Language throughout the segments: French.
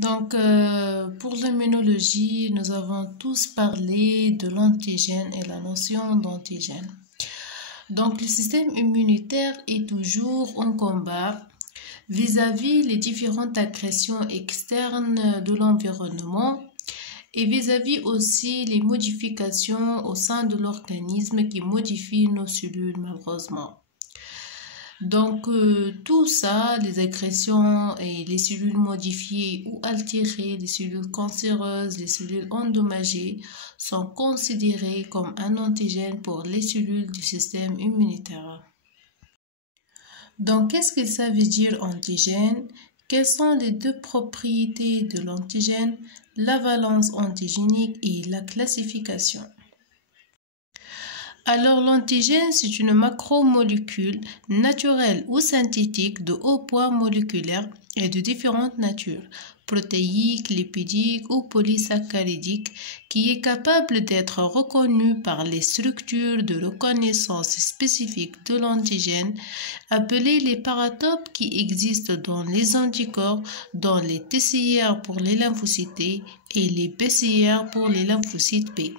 Pour l'immunologie, nous avons tous parlé de l'antigène et la notion d'antigène. Donc, le système immunitaire est toujours en combat vis-à-vis les différentes agressions externes de l'environnement et vis-à-vis aussi les modifications au sein de l'organisme qui modifient nos cellules malheureusement. Tout ça, les agressions et les cellules modifiées ou altérées, les cellules cancéreuses, les cellules endommagées sont considérées comme un antigène pour les cellules du système immunitaire. Donc, qu'est-ce que ça veut dire antigène? Quelles sont les deux propriétés de l'antigène, la valence antigénique et la classification? Alors, l'antigène, c'est une macromolécule naturelle ou synthétique de haut poids moléculaire et de différentes natures, protéiques, lipidiques ou polysaccharidiques, qui est capable d'être reconnue par les structures de reconnaissance spécifiques de l'antigène, appelées les paratopes, qui existent dans les anticorps, dans les TCR pour les lymphocytes T et les PCR pour les lymphocytes B.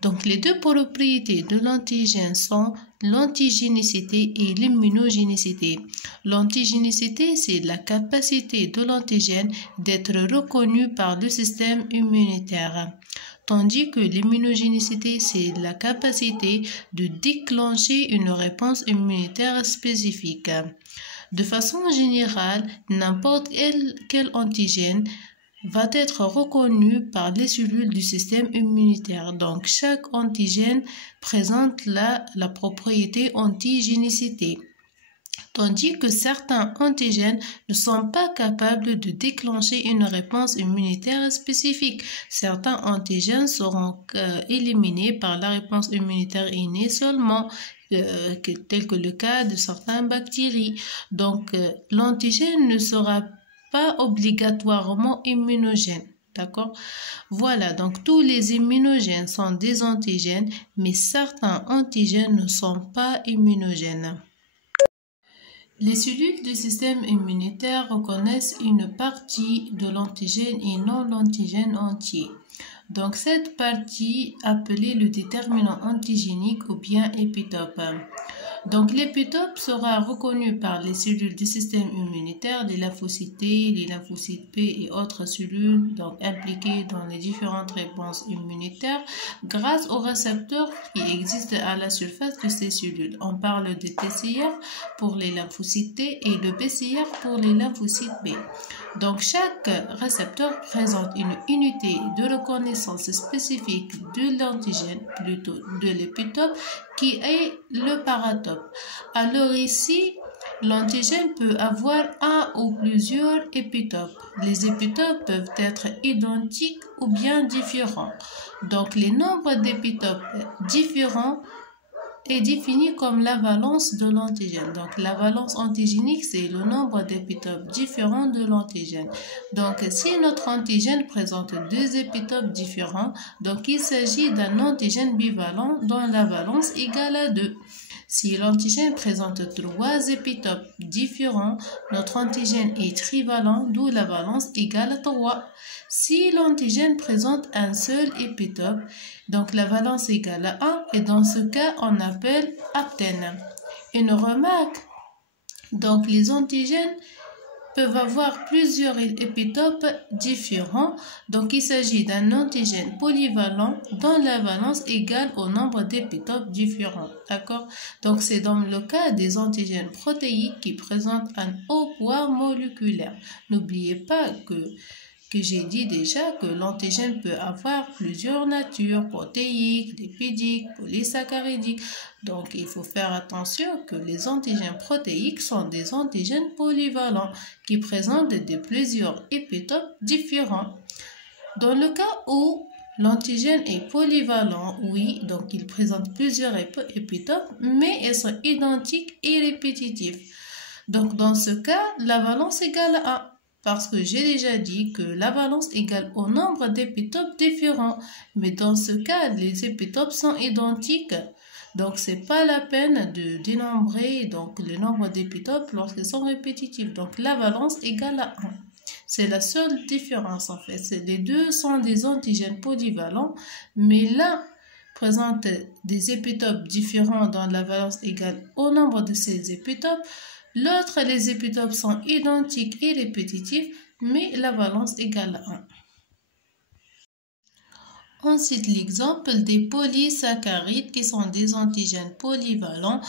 Donc, les deux propriétés de l'antigène sont l'antigénicité et l'immunogénicité. L'antigénicité, c'est la capacité de l'antigène d'être reconnu par le système immunitaire, tandis que l'immunogénicité, c'est la capacité de déclencher une réponse immunitaire spécifique. De façon générale, n'importe quel antigène va être reconnu par les cellules du système immunitaire. Donc, chaque antigène présente la propriété antigénicité, tandis que certains antigènes ne sont pas capables de déclencher une réponse immunitaire spécifique. Certains antigènes seront éliminés par la réponse immunitaire innée seulement, tel que le cas de certaines bactéries. Donc, l'antigène ne sera pas obligatoirement immunogène. D'accord? Voilà, donc tous les immunogènes sont des antigènes, mais certains antigènes ne sont pas immunogènes. Les cellules du système immunitaire reconnaissent une partie de l'antigène et non l'antigène entier. Donc cette partie appelée le déterminant antigénique ou bien épitope. Donc l'épitope sera reconnu par les cellules du système immunitaire, les lymphocytes T, les lymphocytes B et autres cellules impliquées dans les différentes réponses immunitaires grâce aux récepteurs qui existent à la surface de ces cellules. On parle de TCR pour les lymphocytes T et de BCR pour les lymphocytes B. Donc chaque récepteur présente une unité de reconnaissance spécifique de l'antigène, plutôt de l'épitope, qui est le paratope. Alors ici, l'antigène peut avoir un ou plusieurs épitopes. Les épitopes peuvent être identiques ou bien différents. Donc les nombres d'épitopes différents est défini comme la valence de l'antigène. Donc, la valence antigénique, c'est le nombre d'épitopes différents de l'antigène. Donc, si notre antigène présente deux épitopes différents, donc il s'agit d'un antigène bivalent dont la valence égale à 2. Si l'antigène présente trois épitopes différents, notre antigène est trivalent, d'où la valence égale à 3. Si l'antigène présente un seul épitope, donc la valence égale à 1, et dans ce cas, on appelle aptène. Une remarque, donc les antigènes peuvent avoir plusieurs épitopes différents, donc il s'agit d'un antigène polyvalent dont la valence égale au nombre d'épitopes différents, d'accord? Donc c'est dans le cas des antigènes protéiques qui présentent un haut poids moléculaire. N'oubliez pas que j'ai dit déjà que l'antigène peut avoir plusieurs natures, protéiques, lipidiques, polysaccharidiques. Donc, il faut faire attention que les antigènes protéiques sont des antigènes polyvalents qui présentent plusieurs épitopes différents. Dans le cas où l'antigène est polyvalent, oui, donc il présente plusieurs épitopes, mais elles sont identiques et répétitives. Donc, dans ce cas, la valence égale à 1. Parce que j'ai déjà dit que la valence égale au nombre d'épitopes différents. Mais dans ce cas, les épitopes sont identiques. Donc, ce n'est pas la peine de dénombrer le nombre d'épitopes lorsqu'ils sont répétitifs. Donc, la valence égale à 1. C'est la seule différence en fait. Les deux sont des antigènes polyvalents, mais l'un présente des épitopes différents dont la valence égale au nombre de ces épitopes. L'autre, les épitopes sont identiques et répétitifs, mais la valence égale à 1. On cite l'exemple des polysaccharides qui sont des antigènes polyvalents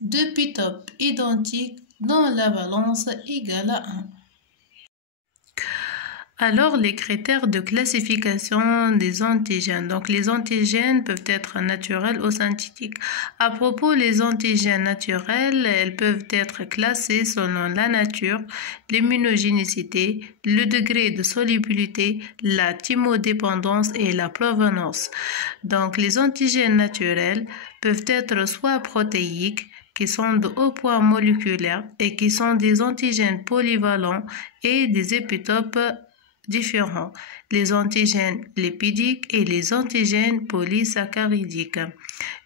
d'épitopes identiques dont la valence égale à 1. Alors, les critères de classification des antigènes. Donc, les antigènes peuvent être naturels ou synthétiques. À propos, les antigènes naturels, elles peuvent être classées selon la nature, l'immunogénicité, le degré de solubilité, la thymodépendance et la provenance. Donc, les antigènes naturels peuvent être soit protéiques, qui sont de haut poids moléculaire et qui sont des antigènes polyvalents et des épitopes différents, les antigènes lipidiques et les antigènes polysaccharidiques.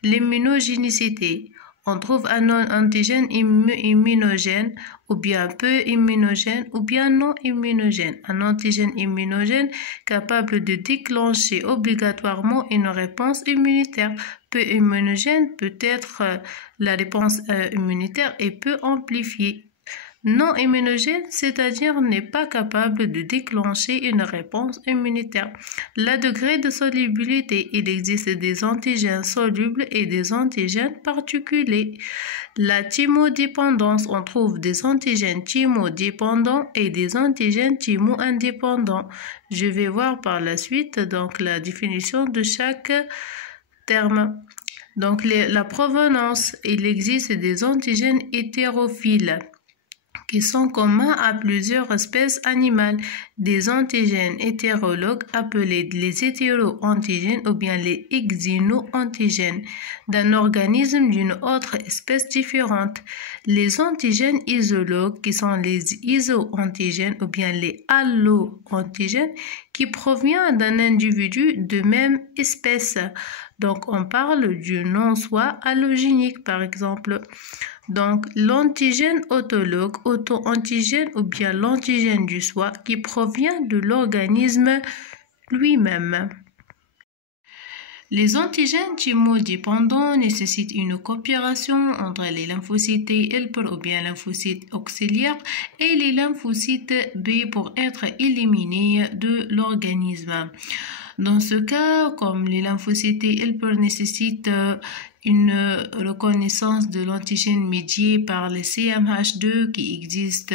L'immunogénicité. On trouve un antigène immunogène ou bien peu immunogène ou bien non immunogène. Un antigène immunogène capable de déclencher obligatoirement une réponse immunitaire. Peu immunogène peut être la réponse immunitaire et peut amplifier. Non immunogène, c'est-à-dire n'est pas capable de déclencher une réponse immunitaire. Le degré de solubilité, il existe des antigènes solubles et des antigènes particuliers. La thymodépendance, on trouve des antigènes thymodépendants et des antigènes thymo-indépendants. Je vais voir par la suite donc la définition de chaque terme. Donc la provenance, il existe des antigènes hétérophiles qui sont communs à plusieurs espèces animales, des antigènes hétérologues appelés les hétéroantigènes ou bien les exino-antigènes d'un organisme d'une autre espèce différente. Les antigènes isologues qui sont les iso-antigènes ou bien les allo-antigènes qui proviennent d'un individu de même espèce. Donc on parle du non-soi allogénique par exemple. Donc, l'antigène autologue, auto-antigène ou bien l'antigène du soi qui provient de l'organisme lui-même. Les antigènes thymodépendants nécessitent une coopération entre les lymphocytes helper ou bien lymphocytes auxiliaires et les lymphocytes B pour être éliminés de l'organisme. Dans ce cas, comme les lymphocytes helper nécessitent une reconnaissance de l'antigène médié par le CMH2 qui existe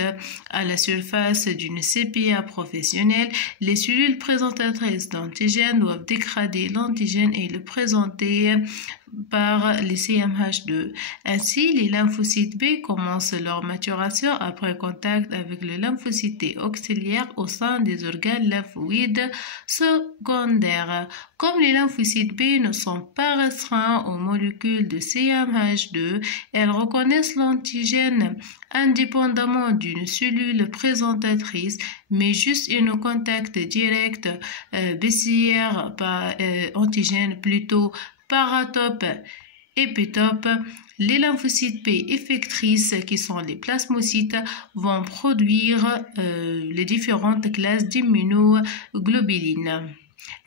à la surface d'une CPA professionnelle, les cellules présentatrices d'antigènes doivent dégrader l'antigène et le présenter par les CMH2. Ainsi, les lymphocytes B commencent leur maturation après contact avec le lymphocyte auxiliaire au sein des organes lymphoïdes secondaires. Comme les lymphocytes B ne sont pas restreints aux molécules de CMH2, elles reconnaissent l'antigène indépendamment d'une cellule présentatrice, mais juste un contact direct BCR par antigène plutôt paratope, épitope. Les lymphocytes P effectrices, qui sont les plasmocytes, vont produire les différentes classes d'immunoglobulines.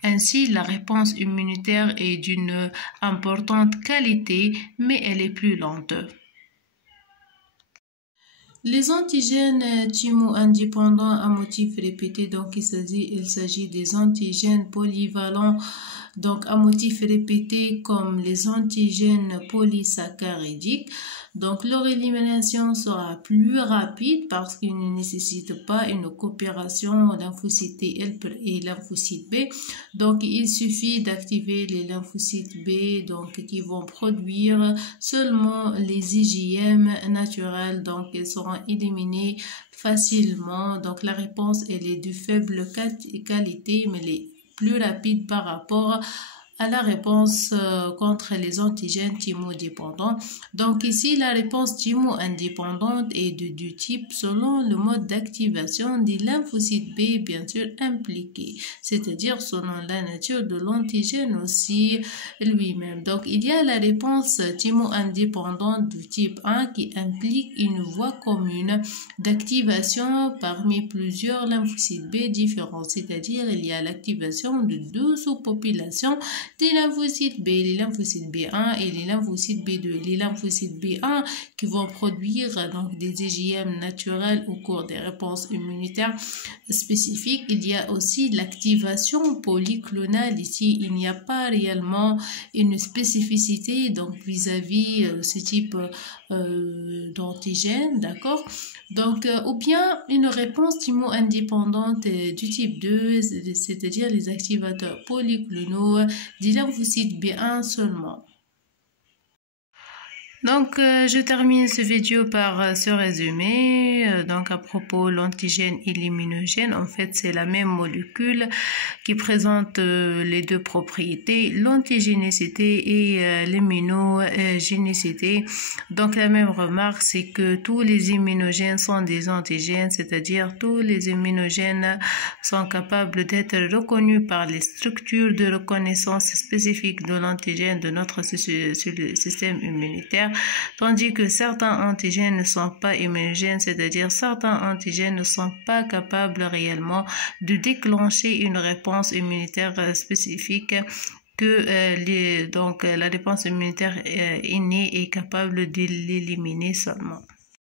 Ainsi, la réponse immunitaire est d'une importante qualité, mais elle est plus lente. Les antigènes thymo-indépendants à motifs répétés, donc il s'agit des antigènes polyvalents, donc à motifs répétés comme les antigènes polysaccharidiques. Donc leur élimination sera plus rapide parce qu'ils ne nécessitent pas une coopération lymphocyte helper et lymphocyte B. Donc il suffit d'activer les lymphocytes B donc qui vont produire seulement les IgM naturels, donc ils seront éliminés facilement. Donc la réponse elle est de faible qualité mais elle est plus rapide par rapport à la réponse contre les antigènes thymodépendants. Donc ici, la réponse thymo-indépendante est de deux types selon le mode d'activation des lymphocytes B, bien sûr, impliqués, c'est-à-dire selon la nature de l'antigène aussi lui-même. Donc il y a la réponse thymo-indépendante du type 1 qui implique une voie commune d'activation parmi plusieurs lymphocytes B différents, c'est-à-dire il y a l'activation de deux sous-populations des lymphocytes B, les lymphocytes B1 et les lymphocytes B2. Les lymphocytes B1 qui vont produire donc des IgM naturels au cours des réponses immunitaires spécifiques. Il y a aussi l'activation polyclonale. Ici, il n'y a pas réellement une spécificité donc vis-à-vis ce type d'antigène, d'accord? Donc, ou bien une réponse thymo-indépendante du type 2, c'est-à-dire les activateurs polyclonaux des lymphocytes B1 seulement. Donc, je termine ce vidéo par ce résumé. Donc, à propos l'antigène et l'immunogène, en fait, c'est la même molécule qui présente les deux propriétés, l'antigénicité et l'immunogénicité. Donc, la même remarque, c'est que tous les immunogènes sont des antigènes, c'est-à-dire tous les immunogènes sont capables d'être reconnus par les structures de reconnaissance spécifiques de l'antigène de notre système immunitaire, tandis que certains antigènes ne sont pas immunogènes, c'est-à-dire certains antigènes ne sont pas capables réellement de déclencher une réponse immunitaire spécifique que donc la réponse immunitaire innée est capable de l'éliminer seulement.